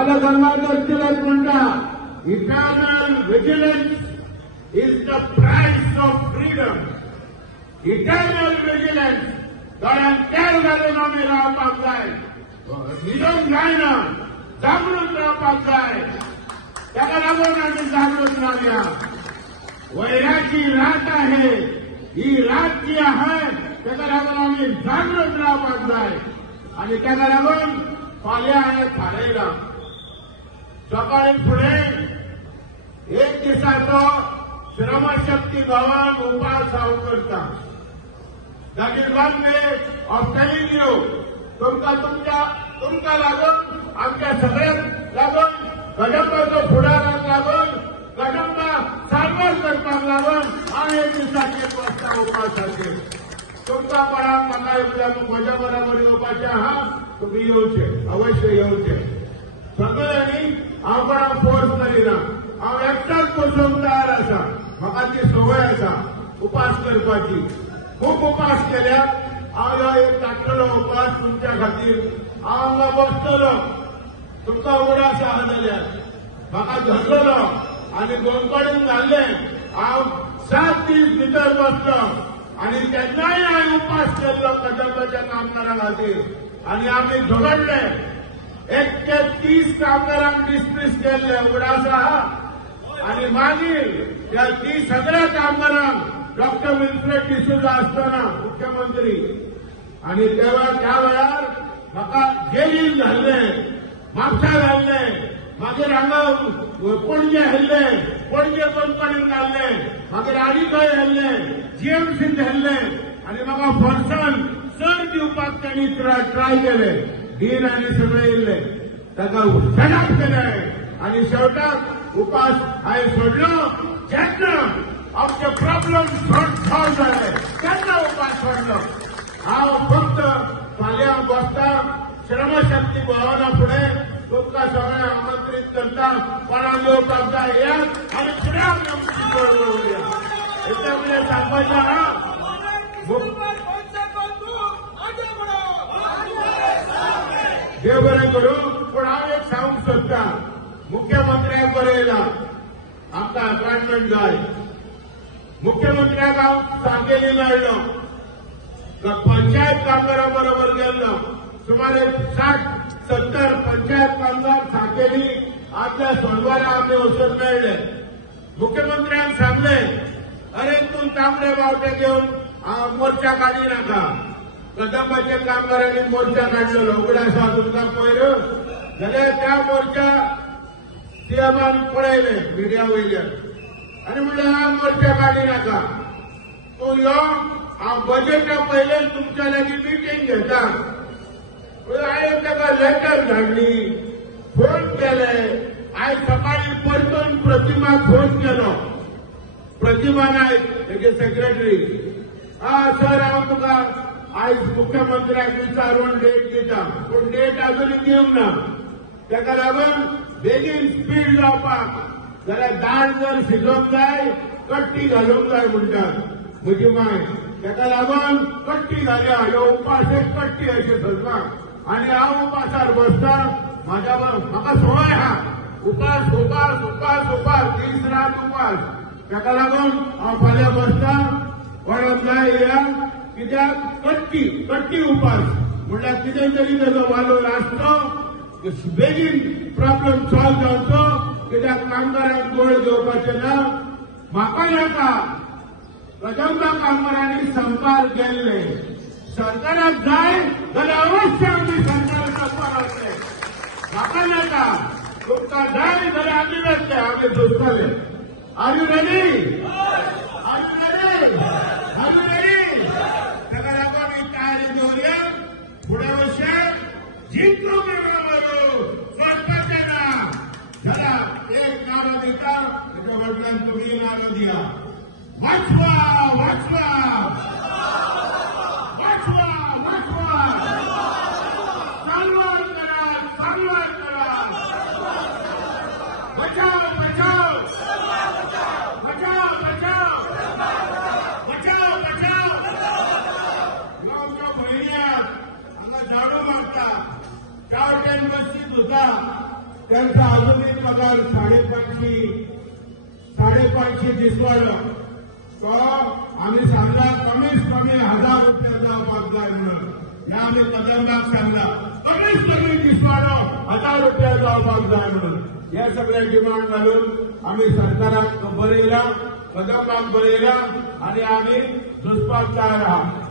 बाल गंगाधर तिलक म्हणटा eternal vigilance is the price of freedom. Eternal vigilance दोळ्यान तेल घालून आमी रावपाक जाय, न्हिदूंक जायना, जागृत रावपाक जाय. ताका लागून आमी जागृत रावया. वैराची रात आहे, ही रात जी आहे ताका लागून आमी जागृत रावपाक जाय. आणि ताका लागून फाल्यां हांवें थारायलां सकाळी फुडें एक दिसाचो श्रमशक्ती भवन उपास हांव करता. That is one way of telling you. तुमकां लागून, आमच्या सगळ्यांक लागून, कदंबाचो फुडाराक लागून, कदंबाक सारवार करपाक लागून हांव एक दिसाचेर बसता उपासाचेर. तुमकां कोणाक म्हाका म्हज्या बरोबर येवपाचें आहा, तुमी येवचे, अवश्य येवचे. सगळ्यांनी हांव कोणाक फोर्स करिना. हांव एकटाच बसूंक तयार आसा. म्हाका ती संवय आसा उपास करपाची. खूब उपास केल्या. हांव ह्यो एक काडटलो उपास तुमच्या खातीर. हांव हांगा बसतलो. तुमकां उडास आहा जाल्यार म्हाका धरतलो आनी दोन कडेन घाल्लें. हांव 7 दीस भितर बसलो आनी तेन्नाय हांवें उपास केल्लो कदंबाच्या कामगारां खातीर. आनी आमी झगडले. 130 कामगारांक डिसमीस केल्ले उडास आहा. आनी मागीर त्या 30 सगळ्या कामगारांक डॉक्टर विल्फ्रेड डिसूजा आसतना मुख्यमंत्री आनी त्या वेळार म्हाका जेलीन घाल्लें, म्हापसा घाल्लें. मागीर हांगा पणजे व्हेल्लें, पणजे कंपनीन घाल्लें. मागीर आडिखंय व्हेल्लें, जीएमसीत व्हेल्लें. आनी म्हाका फोर्सान सर दिवपाक तांणी ट्राय केलें. डीन आनी सगळे येयल्ले. ताका फेडअप केलें आनी शेवटाक उपास हांवें सोडलो. जेन्ना आमचे प्रॉब्लेम सॉल्व जाले तेन्ना उपास सोडलो. हांव फक्त फाल्यां बसता श्रमशक्ती भवना फुडें. तुमकां सगळ्यांक आमंत्रीत करता. कोणाक येवपाक जाय येयात आनी फुडें आमी आमची चळवळ व्हरया. इतलें कितें सांगपाचें आहा. देव बरें करूं. पूण हांव एक सांगूंक सोदतां. मुख्यमंत्र्याक बरयलां आमकां अपॉयंटमेंट जाय. मुख्यमंत्र्याक हांव सांगेली मेळ्ळो. पंचायत कामगारां बरोबर गेल्लो. सुमारे 60-70 पंचायत कामगार सांगेली आदल्या सोनवारा आमी वचून मेळ्ळे. मुख्यमंत्र्यान सांगलें, अरे तूं तांबडे बावटे घेवन मोर्चा काडी नाका. कदंबाच्या कामगारांनी मोर्चा काडलेलो उगडास आहा तुमकां पयर. जाल्यार त्या मोर्चा सीएमान पळयले मिडिया वयल्यान आनी म्हणलें हांव मोर्चा काडी नाका. तूं यो, हांव बजेटा पयलें तुमच्या लागीं मिटींग घेता. हांवें ताका लेटर धाडली, फोन केले. आयज सकाळी परतून प्रतिमाक फोन केलो. प्रतिमा नायक तेजे सेक्रेटरी. सर हांव तुका आयज मुख्यमंत्र्याक विचारून डेट दिता. पूण डेट अजून दिवंक ना. ताका लागून बेगीन स्पीड जावपाक जाल्यार दाळ जर शिजोवंक जाय कट्टी घालूंक जाय म्हणटात म्हजी माय. ताका लागून कट्टी घाल्या. ह्यो उपास एक कट्टी अशें धरपाक. आनी हांव उपासार बसता. म्हाका संवय आहा उपास उपास उपास उपास दीस रात उपास. ताका लागून हांव फाल्यां बसता. कोणाक जाय येया. कित्याक कट्टी उपास म्हणल्यार कितें तरी तेजो वालोर आसतो. बेगीन प्रॉब्लेम सॉल्व जावचो. कित्याक कामगारांक गोळ घेवपाचें ना. म्हाका नाका. कदंबा कामगारांनी संपार गेल्ले. सरकाराक जाय जाल्यार अवश्य आमी सरकाराक परतले. म्हाका नाका. तुमकां जाय जाल्यार आमी वेतले, आमी झुजतले. Are you ready? Are you ready? Are you ready? ताका लागून ही तयारी दवरया. फुडें वचया. जिंकूंक मेळो वचपाचें ना. जाल्यार एक नारो दिता. ताच्या फाटल्यान तुमी नारो दिया. वाचवा वाचवा वाचवा वाचवा. सारवार करा सारवार करा. बचाव बचाव बचाव बचाव बचाव बचाव. ह्यो आमच्या भयणी हांगा झाडू मारता. 4 टायम बसतीत होता. त्यांचा अजूनही पगार 550 दिसवाडं तो आम्ही सांगला कमीत कमी 1000 रुपयाचा पगार म्हणून हे आम्ही कदमबाग सांगला कमीत कमी दिसवाडं 1000 रुपयाचा पगार म्हणून या सगळ्या डिमांड घालून आम्ही सरकाराक बरयला कदमबाग बरयला आणि आम्ही दुष्पाचार आहात